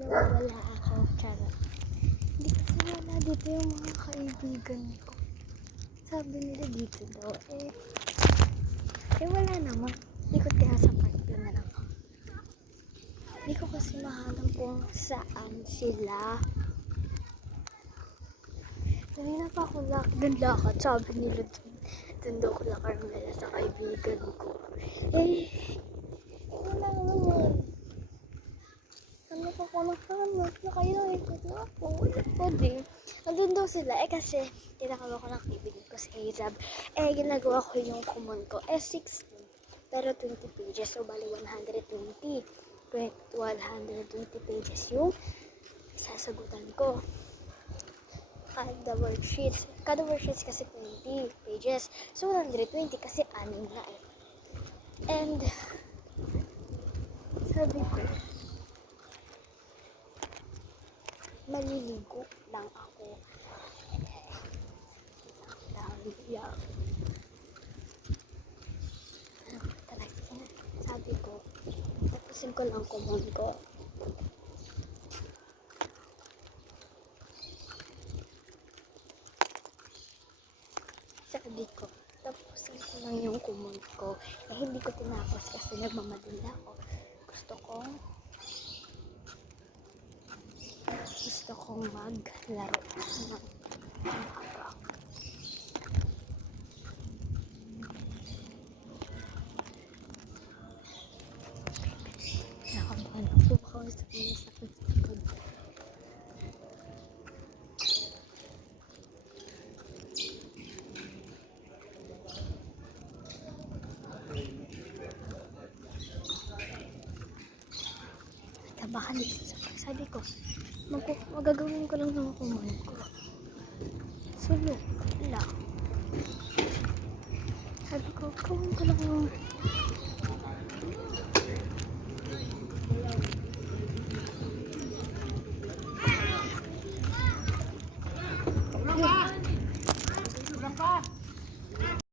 nawawala ako. Charot. Hindi kasi wala dito yung mga kaibigan ko. Sabi nila dito daw, wala naman. Ikot kaya sa party na lang. Hindi ko kasi mahanap kung saan sila. Kanina pa ako lakad. Sabi nila dun daw ko lang Carmela sa kaibigan ko. Wala naman. Ano pa ko nakahanap na kayo? Ikot na ako. Wala pa din. Nandun daw sila. Kasi tinakawa ko ng kaibigan ko si Azab. Ginagawa ko yung common ko. 16. Pero 20 pages. So, bali 120 pages yung sasagutan ko. Kada worksheets kasi 20 pages. So, 120 kasi 6 na And, sabi ko, maliligo lang ako. Lang. Talaga, sabi ko, tapusin ko lang common ko. Sabi ko, tapusin ko lang yung common ko. Hindi ko tinapos kasi nagmamadali ako. Gusto kong maglaro ng umaga. Nakabahan ako baka sa mga sakit sa likod. Nakabahan dito sa pagsabi ko. Magagawin ko lang ng common ko. Sulok lang. Sabi ko, gawin ko lang yung